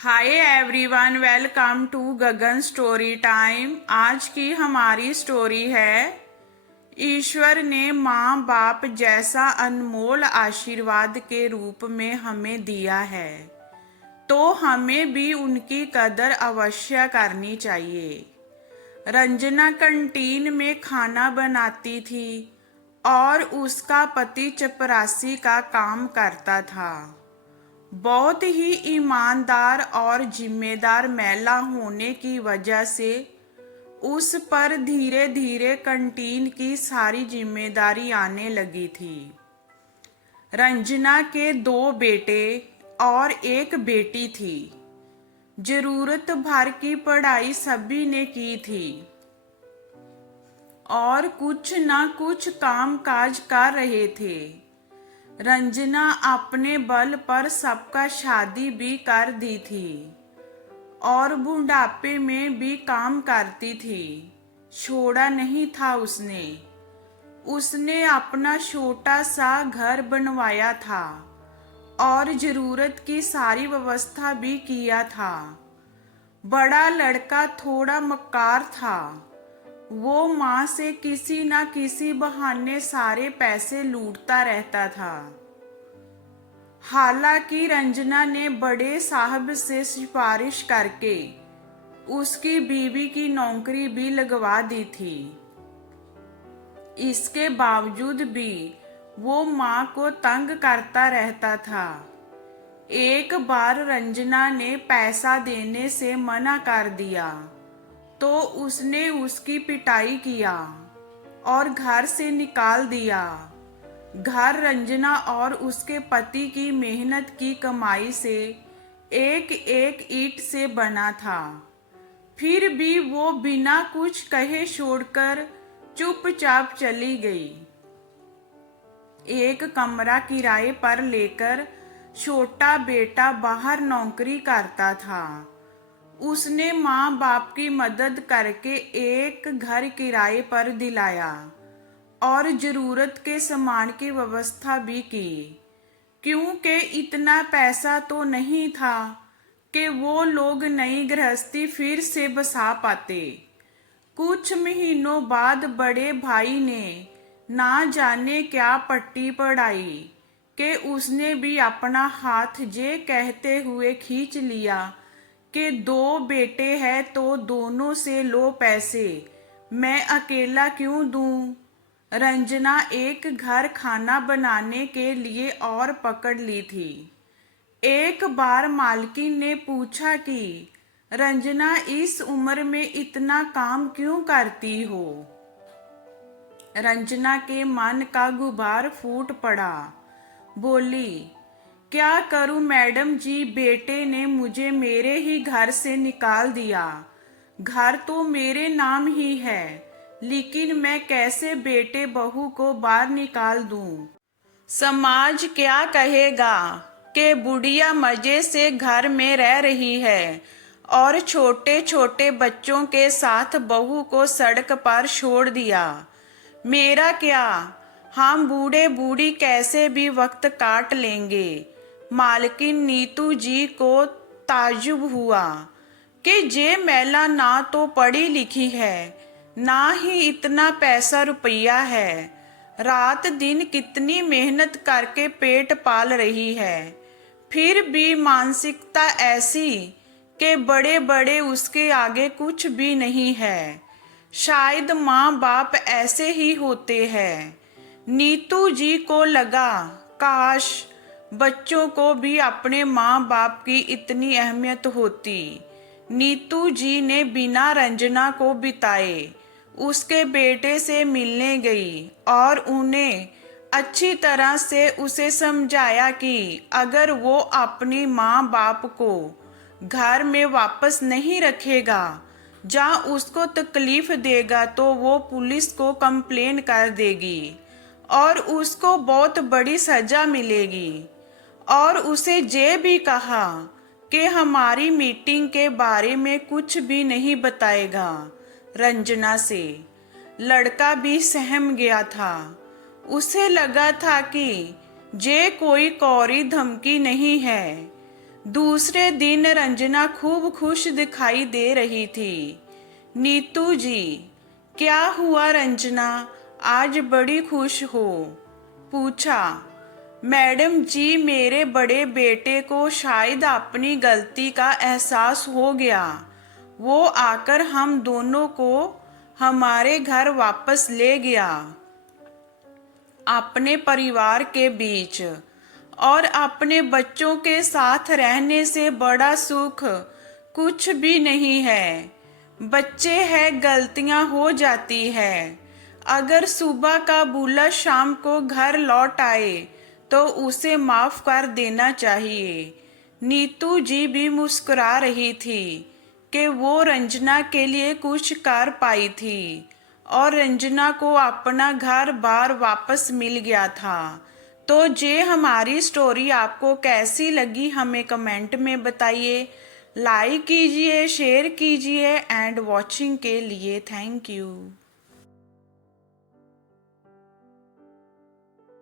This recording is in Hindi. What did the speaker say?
Hi everyone, welcome to Gagan story time. आज की हमारी स्टोरी है ईश्वर ने माँ बाप जैसा अनमोल आशीर्वाद के रूप में हमें दिया है, तो हमें भी उनकी कदर अवश्य करनी चाहिए। रंजना कैंटीन में खाना बनाती थी और उसका पति चपरासी का काम करता था। बहुत ही ईमानदार और जिम्मेदार महिला होने की वजह से उस पर धीरे धीरे कैंटीन की सारी जिम्मेदारी आने लगी थी। रंजना के 2 बेटे और एक बेटी थी। जरूरत भर की पढ़ाई सभी ने की थी और कुछ ना कुछ काम काज कर रहे थे। रंजना अपने बल पर सबका शादी भी कर दी थी और बुढ़ापे में भी काम करती थी। छोड़ा नहीं था उसने। उसने अपना छोटा सा घर बनवाया था और जरूरत की सारी व्यवस्था भी किया था। बड़ा लड़का थोड़ा मक्कार था। वो माँ से किसी न किसी बहाने सारे पैसे लूटता रहता था। हालांकि रंजना ने बड़े साहब से सिफारिश करके उसकी बीवी की नौकरी भी लगवा दी थी। इसके बावजूद भी वो माँ को तंग करता रहता था। एक बार रंजना ने पैसा देने से मना कर दिया तो उसने उसकी पिटाई किया और घर से निकाल दिया। घर रंजना और उसके पति की मेहनत की कमाई से एक एक ईंट से बना था। फिर भी वो बिना कुछ कहे छोड़कर चुपचाप चली गई। एक कमरा किराए पर लेकर छोटा बेटा बाहर नौकरी करता था। उसने माँ बाप की मदद करके एक घर किराए पर दिलाया और जरूरत के सामान की व्यवस्था भी की, क्योंकि इतना पैसा तो नहीं था कि वो लोग नई गृहस्थी फिर से बसा पाते। कुछ महीनों बाद बड़े भाई ने ना जाने क्या पट्टी पढ़ाई कि उसने भी अपना हाथ जे कहते हुए खींच लिया कि 2 बेटे हैं तो दोनों से लो पैसे, मैं अकेला क्यों दूं। रंजना एक घर खाना बनाने के लिए और पकड़ ली थी। एक बार मालकिन ने पूछा कि रंजना इस उम्र में इतना काम क्यों करती हो। रंजना के मन का गुबार फूट पड़ा। बोली, क्या करूं मैडम जी, बेटे ने मुझे मेरे ही घर से निकाल दिया। घर तो मेरे नाम ही है, लेकिन मैं कैसे बेटे बहू को बाहर निकाल दूं। समाज क्या कहेगा कि बुढ़िया मजे से घर में रह रही है और छोटे छोटे बच्चों के साथ बहू को सड़क पर छोड़ दिया। मेरा क्या, हम बूढ़े बूढ़ी कैसे भी वक्त काट लेंगे। मालकिन नीतू जी को ताज्जुब हुआ कि जे महिला ना तो पढ़ी लिखी है, ना ही इतना पैसा रुपया है, रात दिन कितनी मेहनत करके पेट पाल रही है, फिर भी मानसिकता ऐसी कि बड़े बड़े उसके आगे कुछ भी नहीं है। शायद माँ बाप ऐसे ही होते हैं। नीतू जी को लगा, काश बच्चों को भी अपने माँ बाप की इतनी अहमियत होती। नीतू जी ने बिना रंजना को बिताए उसके बेटे से मिलने गई और उन्हें अच्छी तरह से उसे समझाया कि अगर वो अपनी माँ बाप को घर में वापस नहीं रखेगा, जहाँ उसको तकलीफ देगा, तो वो पुलिस को कंप्लेन कर देगी और उसको बहुत बड़ी सजा मिलेगी। और उसे ये भी कहा कि हमारी मीटिंग के बारे में कुछ भी नहीं बताएगा रंजना से। लड़का भी सहम गया था। उसे लगा था कि ये कोई कौड़ी धमकी नहीं है। दूसरे दिन रंजना खूब खुश दिखाई दे रही थी। नीतू जी, क्या हुआ रंजना, आज बड़ी खुश हो? पूछा। मैडम जी, मेरे बड़े बेटे को शायद अपनी गलती का एहसास हो गया। वो आकर हम दोनों को हमारे घर वापस ले गया, अपने परिवार के बीच। और अपने बच्चों के साथ रहने से बड़ा सुख कुछ भी नहीं है। बच्चे हैं, गलतियां हो जाती है। अगर सुबह का बुल्ला शाम को घर लौट आए तो उसे माफ कर देना चाहिए। नीतू जी भी मुस्कुरा रही थी कि वो रंजना के लिए कुछ कर पाई थी और रंजना को अपना घर बार वापस मिल गया था। तो ये हमारी स्टोरी आपको कैसी लगी हमें कमेंट में बताइए। लाइक कीजिए, शेयर कीजिए एंड वॉचिंग के लिए थैंक यू।